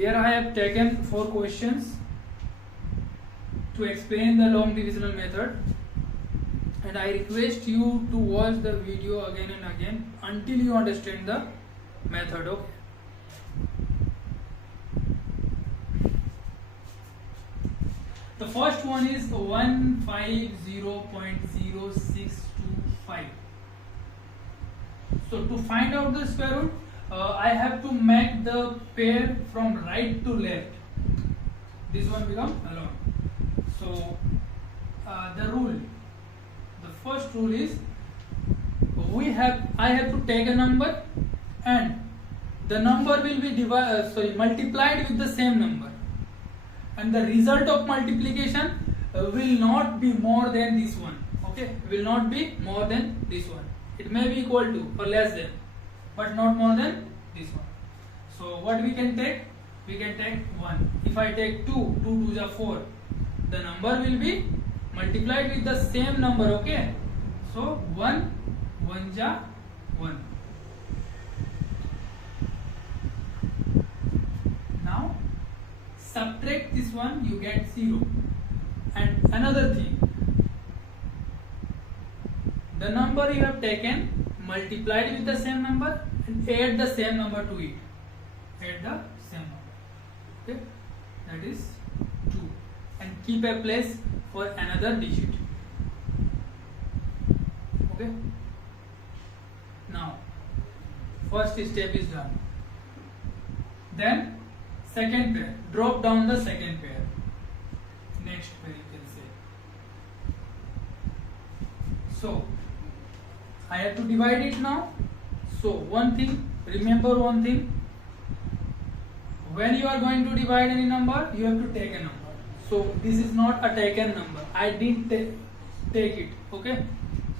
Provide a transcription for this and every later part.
Here I have taken 4 questions to explain the long divisional method, and I request you to watch the video again and again until you understand the method. Okay. The first one is 150.0625. So to find out the square root, I have to make the pair from right to left. This one become alone. So the first rule is I have to take a number and the number will be multiplied with the same number, and the result of multiplication will not be more than this one. Okay, will not be more than this one. It may be equal to or less than, but not more than this one. So what we can take? We can take 1. If I take 2, 2 2s are 4. The number will be multiplied with the same number. Okay. So 1 1 ja 1. Now subtract this one, you get 0. And another thing, the number you have taken, multiplied with the same number and add the same number to it. Add the same number. Okay, that is 2. And keep a place for another digit. Okay. Now, first step is done. Then, second pair. Drop down the second pair. Next pair you can say. So, I have to divide it now. So one thing, remember one thing, when you are going to divide any number, you have to take a number. So this is not a taken number, I didn't take it. Okay,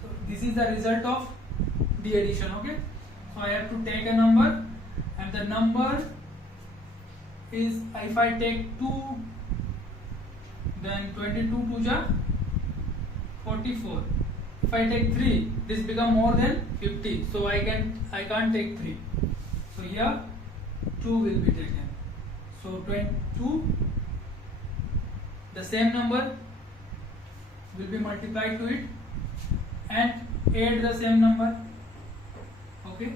so this is the result of the addition. Okay, so I have to take a number, and the number is, if I take 2, then 22 2 ja 44. If I take 3, this become more than 50. So I can't take 3. So here 2 will be taken. So 22, the same number will be multiplied to it and add the same number. Okay.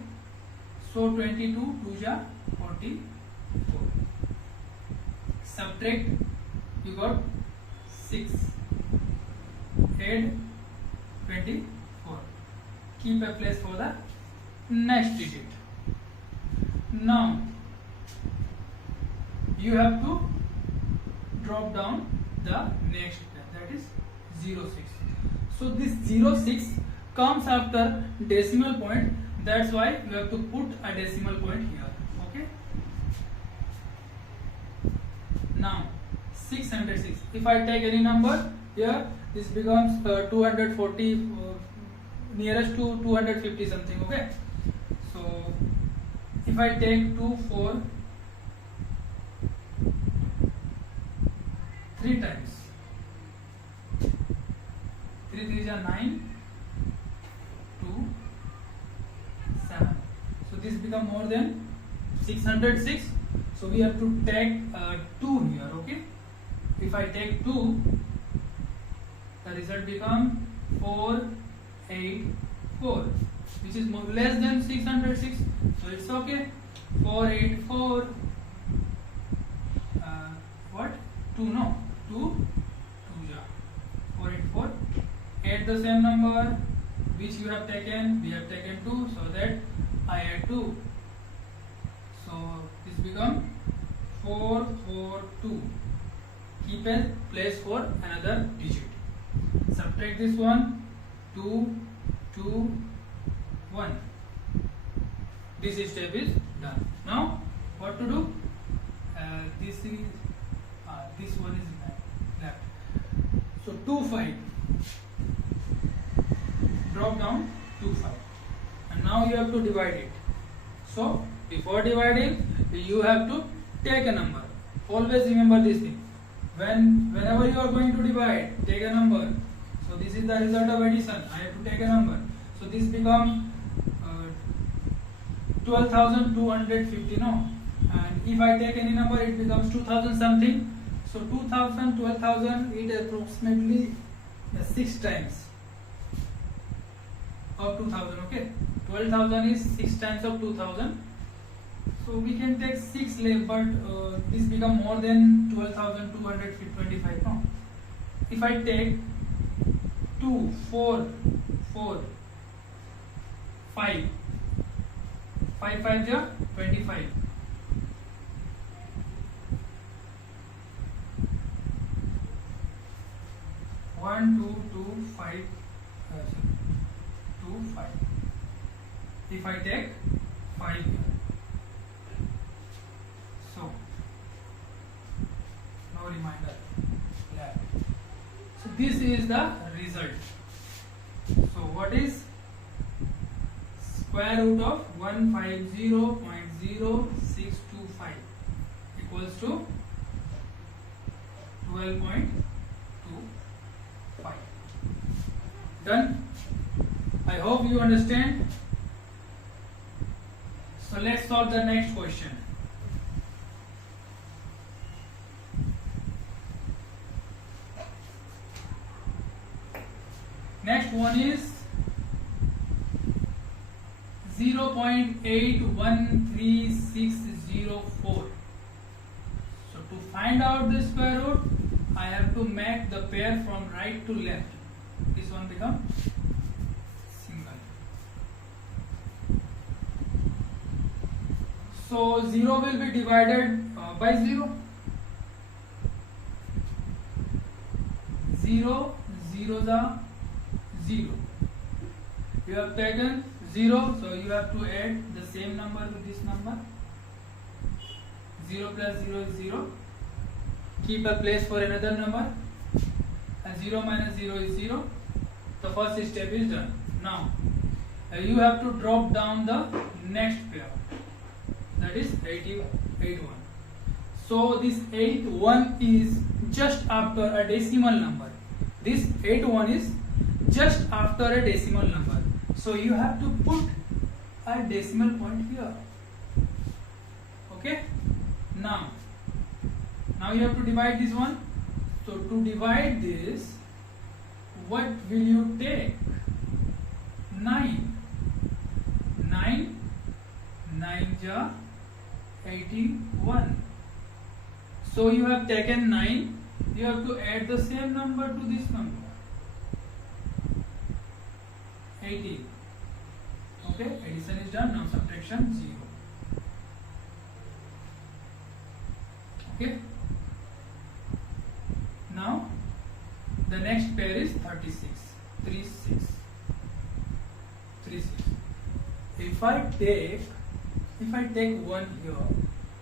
So 22 2 ja 44. Subtract, you got 6. Add 24. Keep a place for the next digit. Now you have to drop down the next pair, that is 06. So this 06 comes after decimal point, that's why you have to put a decimal point here. Okay. Now 606. If I take any number here, this becomes 240, nearest to 250 something. Okay, so if I take 2 4 3 times, 3 3 is 9, 2 7. So this become more than 606. So we have to take 2 here. Okay, if I take 2, the result become 484, which is less than 606. So it's okay. 484. What? 2 no. 2 2 ja 484. Add the same number which you have taken. We have taken 2, so that I add 2. So this become 442. Keep a place for another digit. Subtract this one, 2 2 1. This step is done. Now what to do? This one is left. So 2 5. Drop down 2 5, and now you have to divide it. So before dividing, you have to take a number. Always remember this thing. Whenever you are going to divide, take a number. So this is the result of addition. I have to take a number. So this become 12,250. No, and if I take any number, it becomes 2000 something. So 2000, 12,000, it approximately 6 times of 2000. Okay, 12,000 is 6 times of 2000. So we can take 6 left, but this become more than 12,225. No. If I take 2, 4, 4, 5, 5 5 ja 25. 1 2 2 5 2 5. If I take 5 here, so no reminder left. So this is the result. So what is square root of 150.0625 equals to 12.25. Done? I hope you understand. So let's solve the next question. Next one is 0.81364. So to find out the square root, I have to make the pair from right to left. This one become single. So 0 will be divided by 0. 0, 0 the 0. You have taken 0, so you have to add the same number with this number. 0 plus 0 is 0. Keep a place for another number. And 0 minus 0 is 0. The first step is done. Now, you have to drop down the next pair. That is 81. So, this 81 is just after a decimal number. This 81 is just after a decimal number. So you have to put a decimal point here. Okay. Now you have to divide this one. So to divide this, what will you take? 9. 9 ja 81. So you have taken 9. You have to add the same number to this number. 18. Okay, addition is done. Now subtraction 0. Okay. Now the next pair is 36. 36. If I take 1 here,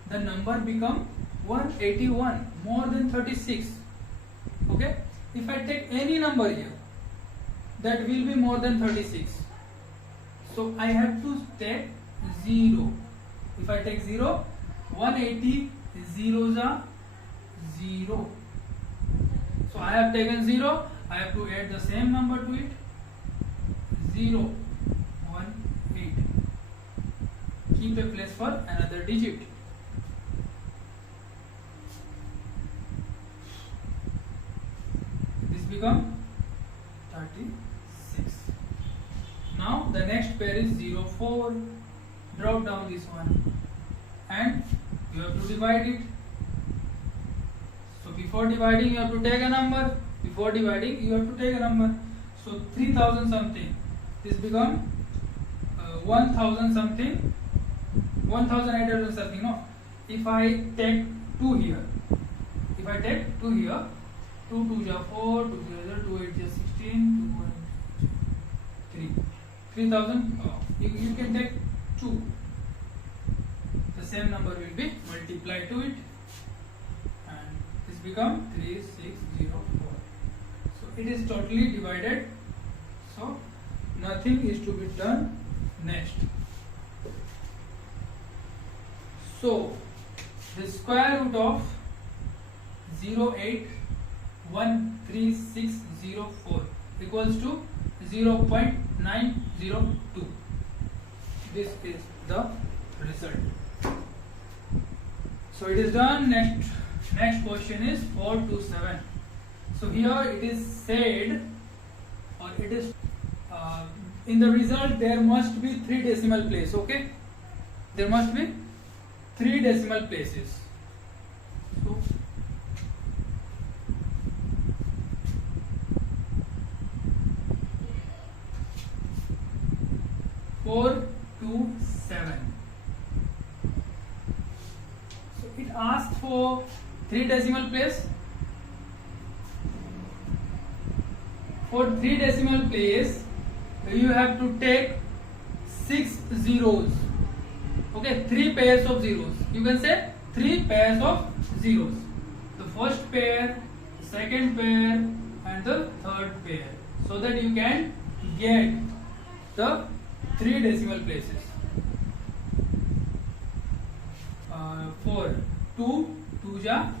the number become 181, more than 36. Okay. If I take any number here, that will be more than 36. So I have to take 0. If I take 0, 180 zeros are 0. So I have taken 0. I have to add the same number to it. 0, 1, 8. Keep a place for another digit. This become 36. Now the next pair is 0, 4. Drop down this one and you have to divide it. So before dividing you have to take a number. Before dividing you have to take a number. So 3000 something. This become 1000 something. 1800 something. No. If I take 2 here. 2 2 ja 4, 2 0 2 8 ja 16, 2 1 3. 3000. You can take 2. The same number will be multiplied to it, and this become 3604. So it is totally divided. So nothing is to be done next. So the square root of 0.81364 equals to 0.902. This is the result. So it is done. Next question is 4 to 7. So here it is said, or it is in the result there must be 3 decimal places. Okay, there must be 3 decimal places. So 4 to 7. So it asks for 3 decimal place. For 3 decimal place, you have to take 6 zeros. Okay, 3 pairs of zeros. You can say 3 pairs of zeros. The first pair, the second pair, and the third pair, so that you can get the 3 decimal places. 4, 2 ja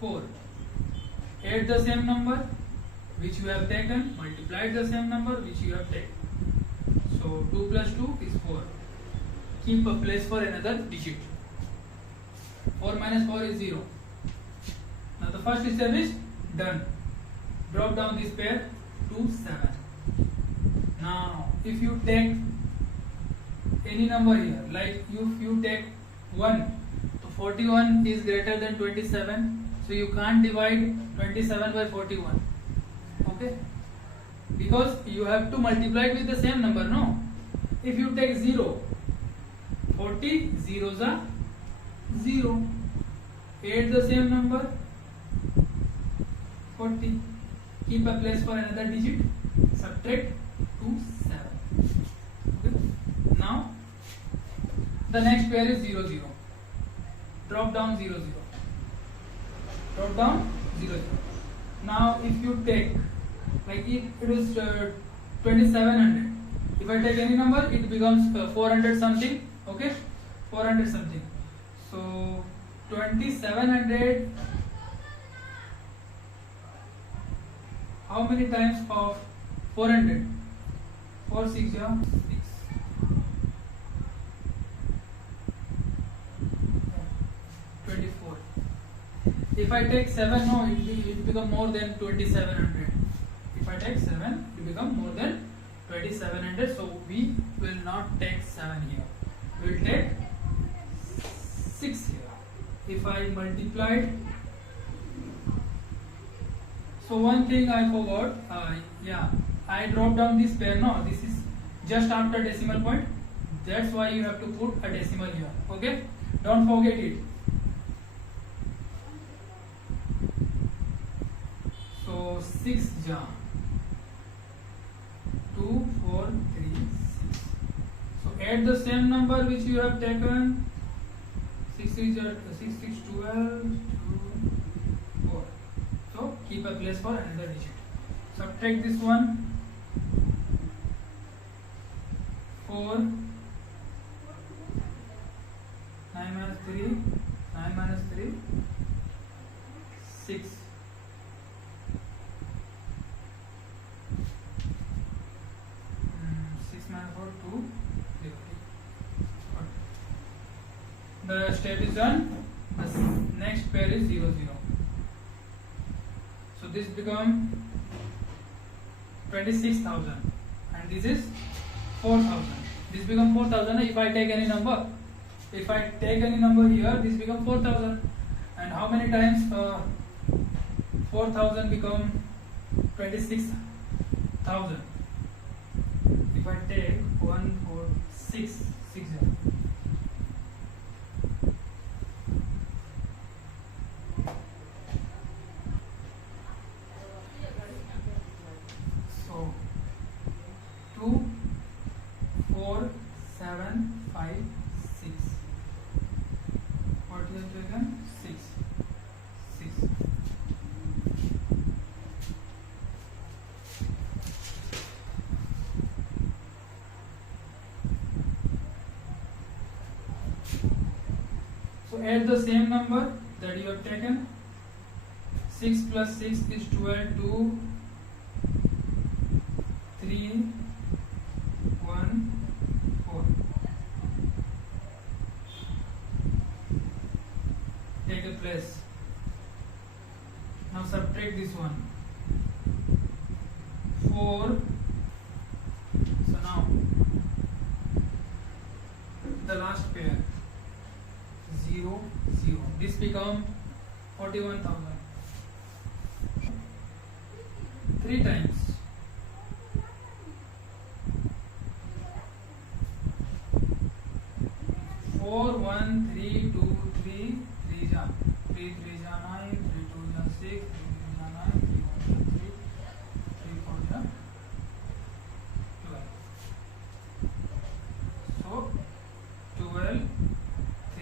4. Add the same number which you have taken, multiplied the same number which you have taken. So 2 plus 2 is 4. Keep a place for another digit. 4 minus 4 is 0. Now the first step is done. Drop down this pair to 7. Now if you take any number here, like if you take 1, so 41 is greater than 27, so you can't divide 27 by 41. Okay, because you have to multiply it with the same number, no? If you take 0, 40 zeros are 0. Add the same number, 40. Keep a place for another digit, subtract to 7. Okay. Now the next pair is 0 0. Drop down 0 0. Drop down 0 0. Now if you take, like it is 2700. If I take any number, it becomes 400 something. Okay, 400 something. So 2700. How many times of 400? 4 6 yeah, 6. 24. If I take 7, no, it become more than 2700. If I take 7, it become more than 2700. So we will not take 7 here. We will take 6 here. If I multiplied, so one thing I forgot. I dropped down this pair. No, this is just after decimal point. That's why you have to put a decimal here. Okay, don't forget it. So 6 ja 2 4 3 6. So add the same number which you have taken. 6 6 12 2 4. So keep a place for another digit. Subtract this one. 4 9 minus 3 9 minus 3 6. 6 minus 4 2 0. The step is done. The next pair is 0 0. So this become 26,000 and this is 4,000. This become 4,000 if I take any number. If I take any number here, this become 4,000. And how many times 4,000 become 26,000? If I take 1 4 6 6 0. So 2 4 7 5 6. What you have taken? 6 6. So add the same number that you have taken. 6 plus 6 is 12. 2 3 1 4. take a place. Now subtract this one. 4. So now the last pair 0 0. This become 41,000. 3 times. 4 1 3 2 3 3 ja 3 3 ja 9 3 2 ja 6 3 3 ja 9 3 1 ja 3 3 4 ja 12. So 12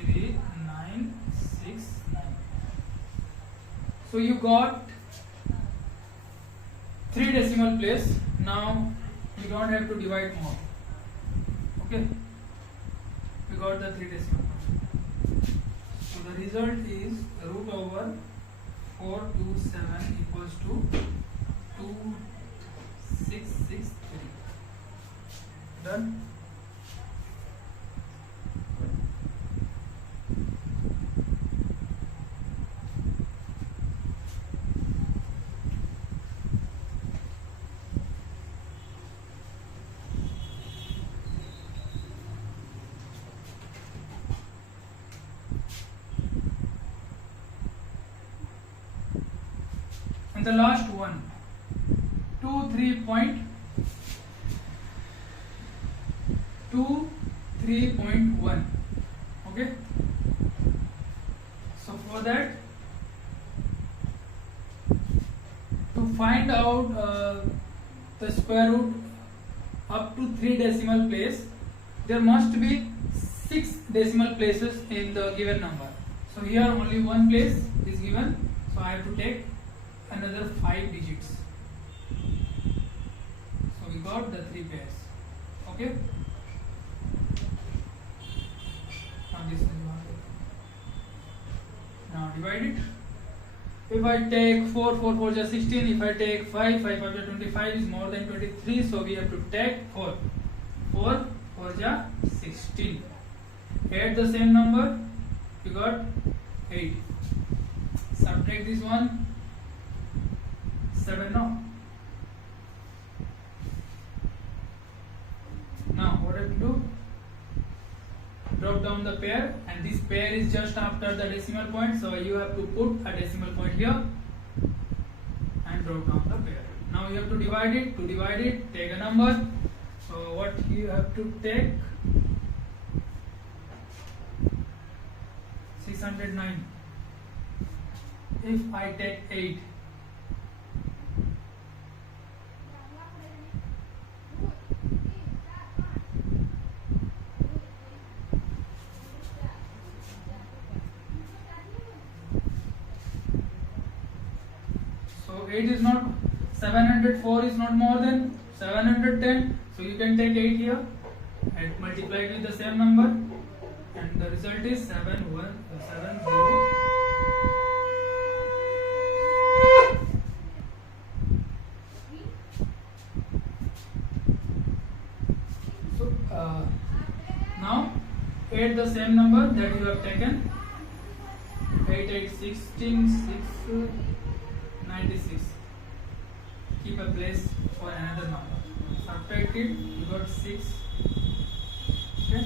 3 9 6 9. So you got 3 decimal place. Now you don't have to divide more. Okay, we got the 3 decimal place. So the result is root over 427 equals to 2663. Done. And the last one 23.1. Okay, so for that, to find out the square root up to 3 decimal place, there must be 6 decimal places in the given number. So here only one place is given, so I have to take another 5 digits. So we got the 3 pairs. Okay, now this is one. Now divide it. If I take 4 4 4 is 16, if I take 5 5 5 is 25 is more than 23, so we have to take 4 4 4 is 16. Add the same number, you got 8. Subtract this one, 7 now. Now what I have to do? Drop down the pair, and this pair is just after the decimal point, so you have to put a decimal point here and drop down the pair. Now you have to divide it. To divide it, take a number. So what you have to take? 609. If I take 8, so 8 is not 704 is not more than 710, so you can take 8 here and multiply it with the same number, and the result is 7170. So now add the same number that you have taken. 8 8 16 6 96. Keep a place for another number. Subtract it, you got 6. Okay,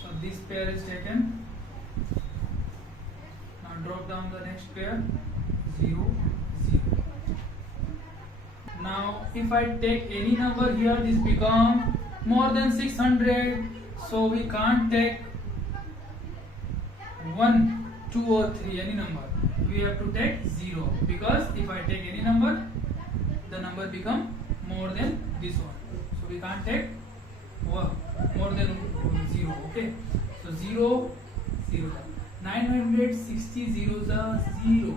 so this pair is taken. Now drop down the next pair, 0 0. Now if I take any number here, this become more than 600, so we can't take 1 2 or 3 any number. We have to take 0, because if I take any number, the number become more than this one, so we can't take more than 0. Okay, so 0 0. 960 zeros are 0.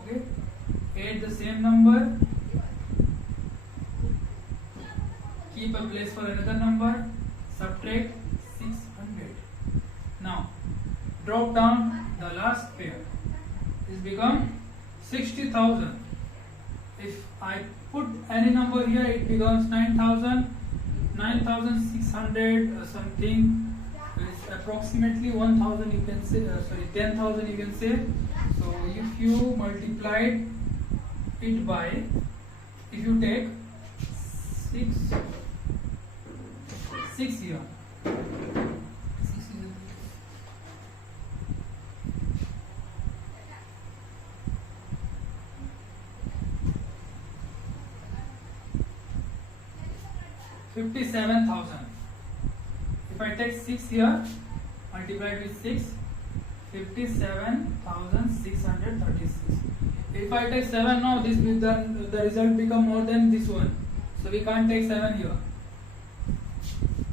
Okay, add the same number, keep a place for another number, subtract 600. Now drop down the last pair. This become 60,000. If I put any number here, it becomes 9,000, 9,600 something, It's approximately 1000 you can say, 10,000 you can say. So if you multiplied it by, if you take 6 here, 6 here. $57,000. If I take 6 here, multiplied with 6, 57,636. If I take 7 now, this will the result become more than this one. So we can't take 7 here.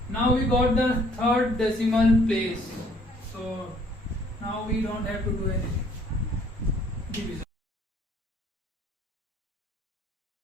Now we got the third decimal place. So now we don't have to do anything. Division.